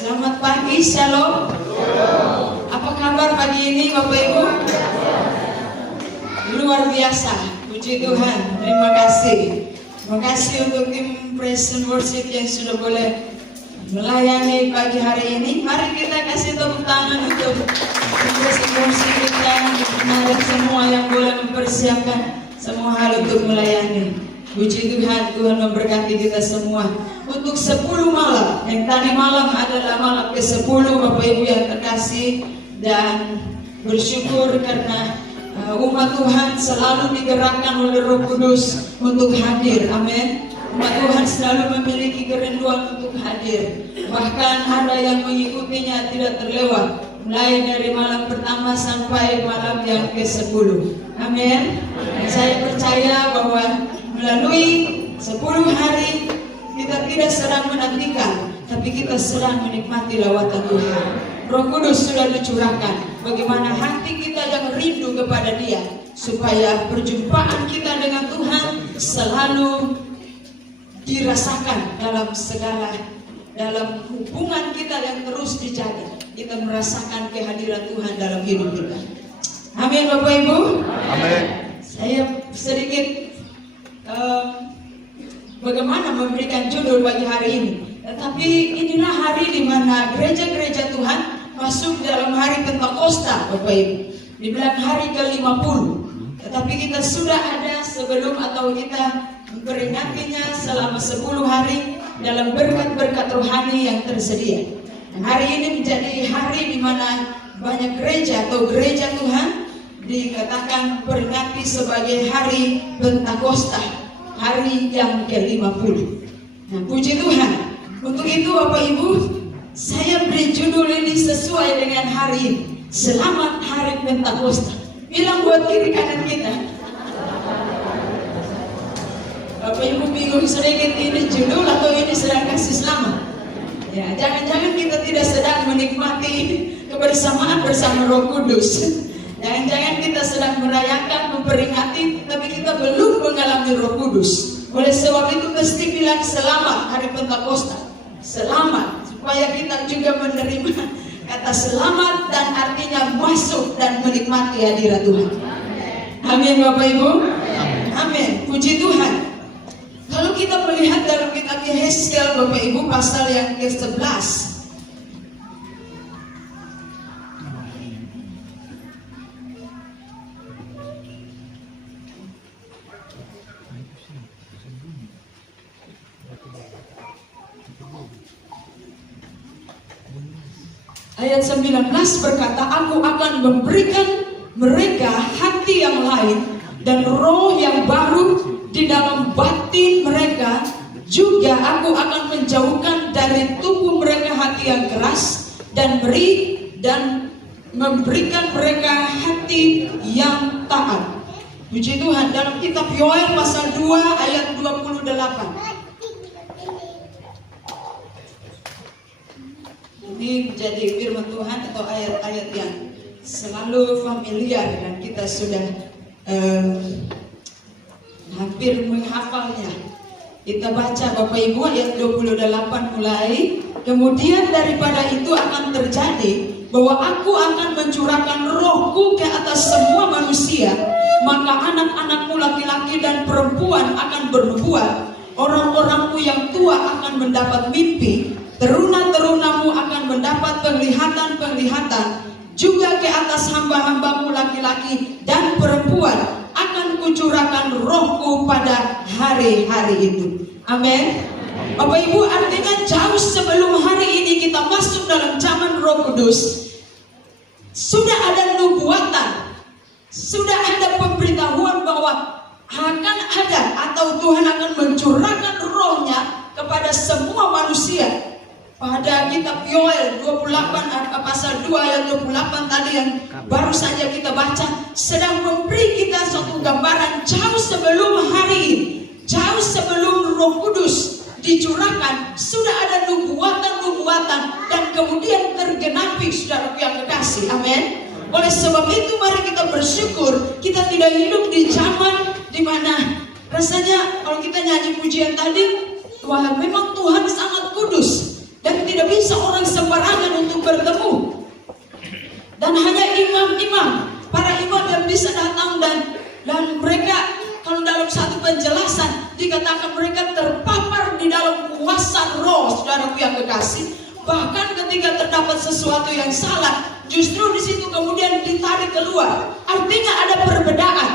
Selamat pagi, Shalom. Apa kabar pagi ini Bapak Ibu? Luar biasa, puji Tuhan. Terima kasih. Terima kasih untuk tim Praise and Worship yang sudah boleh melayani pagi hari ini. Mari kita kasih tepuk tangan untuk tim Praise and Worship kita, dan semua yang boleh mempersiapkan semua hal untuk melayani. Puji Tuhan, Tuhan memberkati kita semua. Untuk 10 malam, yang tadi malam adalah malam ke-10 Bapak Ibu yang terkasih, dan bersyukur karena umat Tuhan selalu digerakkan oleh Roh Kudus untuk hadir. Amin. Umat Tuhan selalu memiliki kerinduan untuk hadir. Bahkan ada yang mengikutinya tidak terlewat, mulai dari malam pertama sampai malam yang ke-10. Amin. Saya percaya bahwa melalui 10 hari kita tidak sedang menantikan, tapi kita sedang menikmati lawatan Tuhan. Roh Kudus sudah dicurahkan bagaimana hati kita yang rindu kepada Dia, supaya perjumpaan kita dengan Tuhan selalu dirasakan dalam hubungan kita yang terus dijaga. Kita merasakan kehadiran Tuhan dalam hidup kita. Amin Bapak Ibu. Amin. Saya sedikit bagaimana memberikan judul bagi hari ini. Tetapi inilah hari di mana gereja-gereja Tuhan masuk dalam hari Pentakosta, Bapak Ibu. Dibilang hari ke-50. Tetapi kita sudah ada sebelum atau kita memperingatinya selama 10 hari dalam berkat-berkat rohani yang tersedia. Dan hari ini menjadi hari di mana banyak gereja atau gereja Tuhan dikatakan peringati sebagai hari Pentakosta, hari yang ke-50. Nah, puji Tuhan. Untuk itu Bapak Ibu, saya beri judul ini sesuai dengan hari ini. Selamat Hari Pentakosta. Bilang buat kiri kanan kita. Bapak Ibu bingung sedikit, ini judul atau ini sedang kasih selamat? Ya, jangan-jangan kita tidak sedang menikmati kebersamaan bersama Roh Kudus. Jangan-jangan kita sedang merayakan, memperingati, tapi kita belum mengalami Roh Kudus. Oleh sebab itu mesti bilang selamat Hari Pentakosta. Selamat, supaya kita juga menerima kata selamat dan artinya masuk dan menikmati hadirat Tuhan. Amin Bapak Ibu. Amin. Puji Tuhan. Kalau kita melihat dalam kitab Yehezkiel Bapak Ibu pasal yang ke-11. Ayat 19 berkata, aku akan memberikan mereka hati yang lain dan roh yang baru di dalam batin mereka. Juga aku akan menjauhkan dari tubuh mereka hati yang keras dan memberikan mereka hati yang taat. Puji Tuhan. Dalam kitab Yoel pasal 2 ayat 28. Ini menjadi firman Tuhan atau ayat-ayat yang selalu familiar dan kita sudah hampir menghafalnya. Kita baca Bapak Ibu ayat 28 mulai. Kemudian daripada itu akan terjadi bahwa aku akan mencurahkan rohku ke atas semua manusia. Maka anak-anakmu laki-laki dan perempuan akan bernubuat. Orang-orangmu yang tua akan mendapat mimpi. Teruna-terunamu akan mendapat penglihatan-penglihatan. Juga ke atas hamba-hambamu laki-laki dan perempuan akan kucurahkan rohku pada hari-hari itu. Amin. Bapak Ibu, artinya jauh sebelum hari ini kita masuk dalam zaman Roh Kudus, sudah ada nubuatan, sudah ada pemberitahuan bahwa akan ada atau Tuhan akan mencurahkan rohnya kepada semua manusia. Pada kitab Yoel 28 pasal 2 ayat 28 tadi yang baru saja kita baca, sedang memberi kita suatu gambaran jauh sebelum hari ini, jauh sebelum Roh Kudus dicurahkan, sudah ada nubuatan-nubuatan dan kemudian tergenapi, saudaraku yang kekasih. Amin. Oleh sebab itu mari kita bersyukur kita tidak hidup di zaman di mana rasanya kalau kita nyanyi pujian tadi, wah memang Tuhan sangat kudus dan tidak tidak bisa orang sembarangan untuk bertemu. Dan hanya imam-imam, para imam yang bisa datang dan mereka, kalau dalam satu penjelasan dikatakan mereka terpapar di dalam kuasa roh, saudaraku yang kekasih. Bahkan ketika terdapat sesuatu yang salah, justru di situ kemudian ditarik keluar. Artinya ada perbedaan.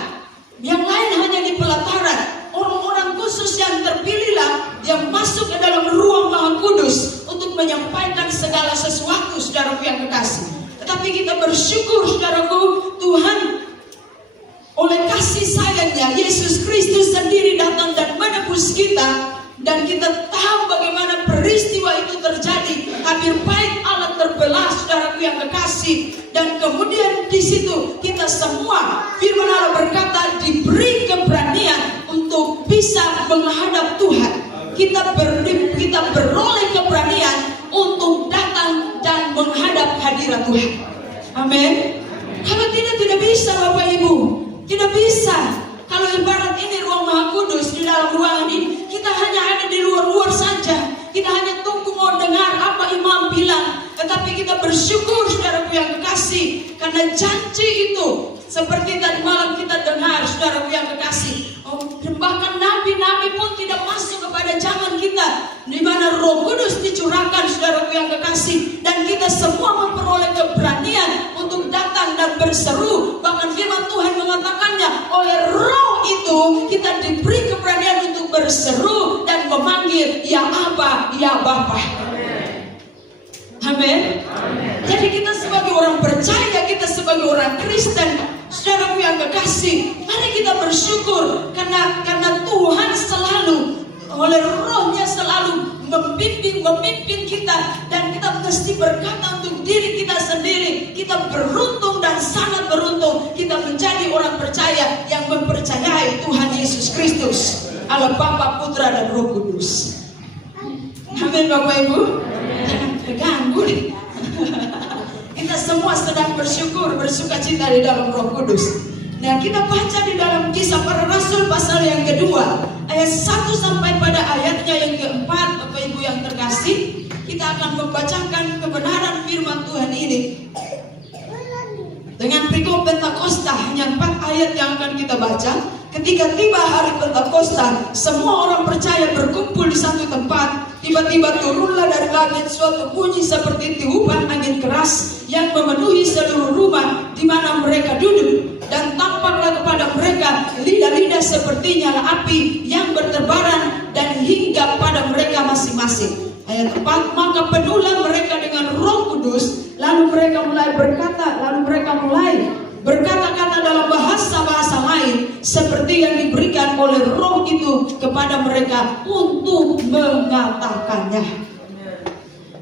Yang lain hanya di pelataran. Orang-orang khusus yang terpilihlah yang masuk ke dalam ruang Maha Kudus untuk menyampaikan segala sesuatu, saudaraku yang kekasih. Tetapi kita bersyukur, saudaraku, Tuhan oleh kasih sayangnya Yesus Kristus sendiri datang dan menebus kita. Dan kita tahu bagaimana peristiwa itu terjadi. Tabir baik Allah terbelah, saudaraku yang kekasih. Dan kemudian di situ kita semua, firman Allah berkata, diberi keberanian untuk bisa menghadap Tuhan. Kita beroleh keberanian untuk datang dan menghadap hadirat Tuhan. Amin. Kalau tidak bisa Bapak Ibu, tidak bisa. Kalau ibarat ini ruang Maha Kudus, di dalam ruangan ini kita hanya ada di luar-luar saja. Kita hanya tunggu mau dengar apa imam bilang. Tetapi kita bersyukur, saudaraku yang kekasih, karena janji itu seperti tadi malam kita dengar, saudaraku yang kekasih. Bahkan nabi-nabi pun tidak masuk kepada zaman kita, di mana Roh Kudus dicurahkan, saudaraku yang kekasih. Dan kita semua memperoleh keberanian untuk datang dan berseru. Bahkan firman Tuhan mengatakannya, oleh Roh itu kita diberi keberanian untuk berseru dan memanggil, ya Aba, ya Bapa. Amin. Jadi kita sebagai orang percaya, kita sebagai orang Kristen, saudaraku yang kekasih, mari kita bersyukur karena Tuhan selalu oleh Roh-Nya selalu memimpin kita, dan kita mesti berkata untuk diri kita sendiri, kita beruntung dan sangat beruntung kita menjadi orang percaya yang mempercayai Tuhan Yesus Kristus, Allah Bapa, Putra dan Roh Kudus. Amin Bapak Ibu. Jangan terganggu nih. Kita semua sedang bersuka cita di dalam Roh Kudus. Nah, kita baca di dalam Kisah Para Rasul pasal yang kedua, ayat 1 sampai pada ayatnya yang keempat, Bapak Ibu yang terkasih. Kita akan membacakan kebenaran firman Tuhan ini dengan perikop Pentakosta. Hanya 4 ayat yang akan kita baca. Ketika tiba hari Pentakosta, semua orang percaya berkumpul di satu tempat. Tiba-tiba turunlah dari langit suatu bunyi seperti tiupan angin keras yang memenuhi seluruh rumah di mana mereka duduk. Dan tampaklah kepada mereka lidah-lidah seperti nyala api yang berterbaran dan hinggap pada mereka masing-masing. Ayat 4, maka penuhlah mereka dengan Roh Kudus, lalu mereka mulai berkata-kata dalam bahasa-bahasa lain seperti yang diberikan oleh Roh itu kepada mereka untuk mengatakannya.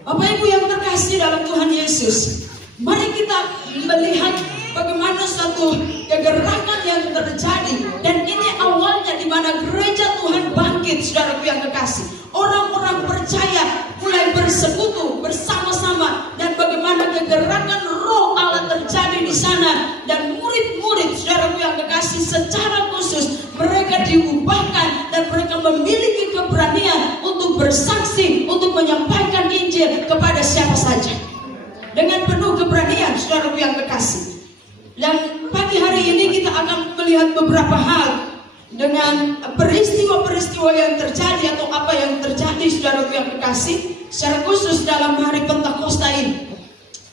Bapak Ibu yang terkasih dalam Tuhan Yesus, mari kita melihat bagaimana suatu kegerakan yang terjadi. Dan ini awalnya di mana gereja Tuhan bangkit, saudaraku yang kekasih. Orang-orang percaya mulai bersekutu bersama-sama, dan bagaimana kegerakan Roh Allah terjadi di sana. Dan murid-murid, saudaraku yang kekasih, secara khusus mereka diubahkan dan mereka memiliki keberanian untuk bersaksi, untuk menyampaikan Injil kepada siapa saja dengan penuh keberanian, saudaraku yang kekasih. Dan pagi hari ini kita akan melihat beberapa hal dengan peristiwa-peristiwa yang terjadi atau apa yang terjadi, saudaraku yang kekasih, secara khusus dalam hari Pentakosta ini.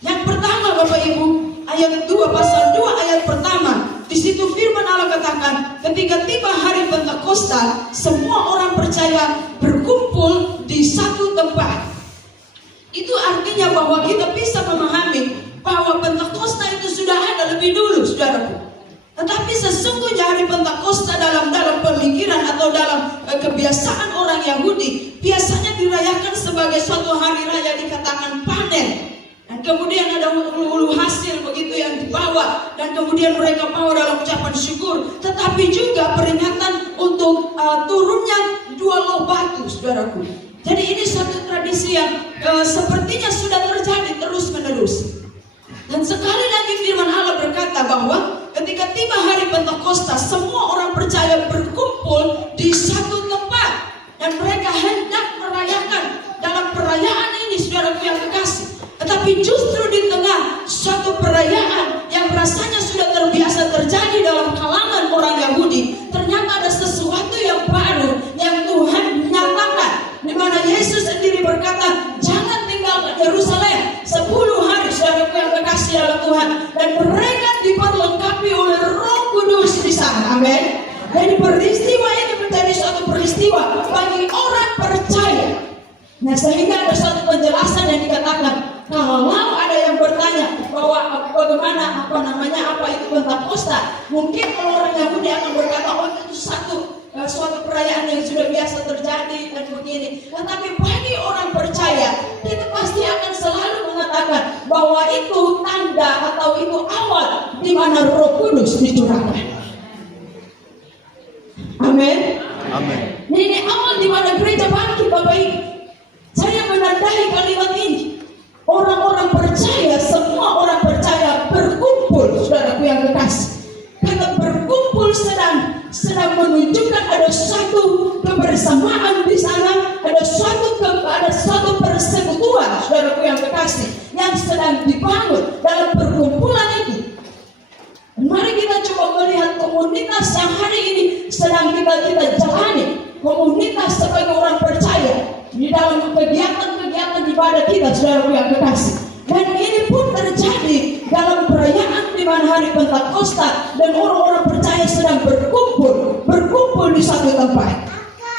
Yang pertama Bapak Ibu, ayat 2 pasal 2 ayat pertama, di situ firman Allah katakan, ketika tiba hari Pentakosta, semua orang percaya berkumpul di satu tempat. Itu artinya bahwa kita bisa memahami bahwa Pentakosta itu sudah ada lebih dulu, saudaraku. Tetapi sesungguhnya hari Pentakosta dalam pemikiran atau dalam kebiasaan orang Yahudi biasanya dirayakan sebagai suatu hari raya, dikatakan panen. Dan kemudian ada ulu hasil begitu yang dibawa, dan kemudian mereka bawa dalam ucapan syukur. Tetapi juga peringatan untuk turunnya 2 loh batu, saudaraku. Jadi ini satu tradisi yang sepertinya sudah terjadi terus menerus. Dan sekali lagi firman Allah berkata bahwa ketika tiba hari Pentakosta, semua orang percaya berkumpul di satu tempat, dan mereka hendak merayakan. Dalam perayaan ini, saudaraku Tetapi justru di tengah suatu perayaan yang rasanya sudah terbiasa terjadi dalam kalangan orang Yahudi, ternyata ada sesuatu yang baru yang Tuhan nyatakan, di mana Yesus sendiri berkata, jangan tinggalkan Yerusalem 10 hari, saudaraku yang kekasih dalam Tuhan, dan mereka diperlengkapi oleh Roh Kudus di sana. Amin. Jadi peristiwa ini menjadi suatu peristiwa bagi orang percaya. Nah, sehingga ada suatu penjelasan yang dikatakan, kalau ada yang bertanya bahwa bagaimana apa itu Pentakosta, mungkin kalau orang Yahudi akan berkata, oh itu suatu perayaan yang sudah biasa terjadi dan begini. Tetapi bagi orang percaya, kita pasti akan selalu mengatakan bahwa itu tanda atau itu awal di mana Roh Kudus dicurahkan. Amin. Amin. Ini awal di mana gereja bangkit, Bapak Ibu. Saya menandai kalimat ini. Orang-orang percaya, semua orang percaya berkumpul, saudaraku yang kekasih. Kata berkumpul sedang menunjukkan ada suatu kebersamaan di sana, ada suatu persekutuan, saudaraku yang kekasih, yang sedang dibangun dalam perkumpulan itu. Mari kita coba melihat komunitas yang hari ini sedang kita jalani, komunitas sebagai orang percaya di dalam kegiatan ibadah kita, saudaraku yang kekasih. Dan ini pun terjadi dalam perayaan di mana hari Pentakosta, dan orang-orang percaya sedang berkumpul di satu tempat.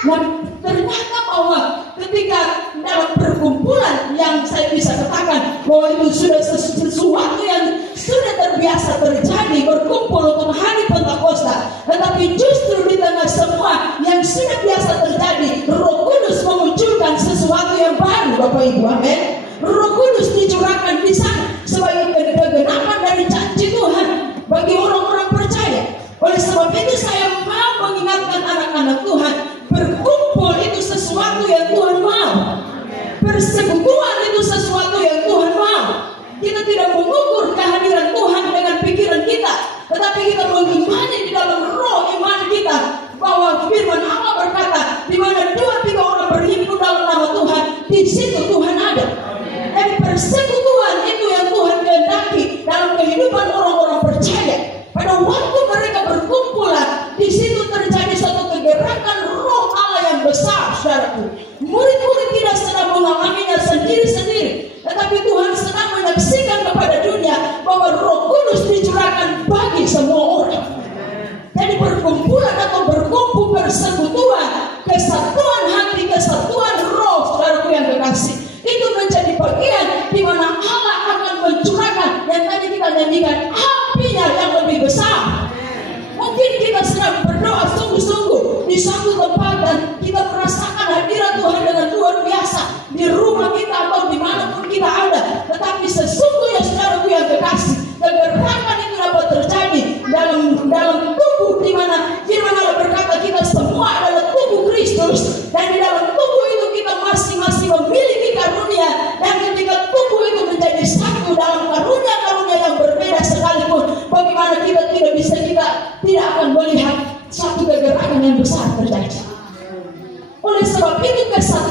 Nah, ternyata bahwa ketika dalam perkumpulan yang saya bisa katakan bahwa itu sudah sesuatu yang sudah terbiasa terjadi, berkumpul untuk hari Pentakosta, tetapi justru di tengah semua yang sudah biasa terjadi, Roh Kudus memunculkan sesuatu yang baru, Bapak Ibu. Amin. Roh Kudus dicurahkan di sana sebagai kegenapan dari janji Tuhan bagi orang-orang percaya. Oleh sebab itu saya mau mengingatkan anak-anak Tuhan, berkumpul itu sesuatu yang Tuhan mau. Persekutuan itu sesuatu yang Tuhan mau. Kita tidak mengukur kehadiran Tuhan dengan pikiran kita, tetapi kita mengimani di dalam roh iman kita bahwa firman Allah berkata, di mana 2-3 orang berhimpun dalam nama Tuhan, di situ Tuhan ada. Dan persekutuan itu yang Tuhan kehendaki dalam kehidupan orang-orang percaya. Pada waktu mereka berkumpulan, di situ terjadi suatu kegerakan roh Allah yang besar, saudaraku. Murid-murid tidak sedang mengalaminya sendiri-sendiri, tetapi Tuhan sedang menyaksikan kepada dunia bahwa Roh Kudus dicurahkan bagi semua orang. Jadi berkumpulan atau berkumpul, persekutuan, kesatuan hati, kesatuan roh, saudaraku yang kekasih, itu menjadi bagian di mana Allah akan mencurahkan yang tadi kita nyanyikan, apinya yang lebih besar. Mungkin kita sedang berdoa sungguh-sungguh di suatu tempat dan kita merasakan hadirat Tuhan dengan luar biasa di rumah kita atau dimanapun kita ada. Tetapi sesungguhnya, saudaraku yang kekasih, kegerakan itu dapat terjadi dalam tubuh, di mana firman Allah berkata kita semua adalah tubuh Kristus, dan di dalam tubuh itu kita masing-masing memiliki karunia, dan ketika tubuh itu menjadi satu dalam karunia-karunia yang berbeda sekalipun, bagaimana kita tidak akan melihat satu kegerakan yang besar terjadi. Oleh sebab itu kesatuan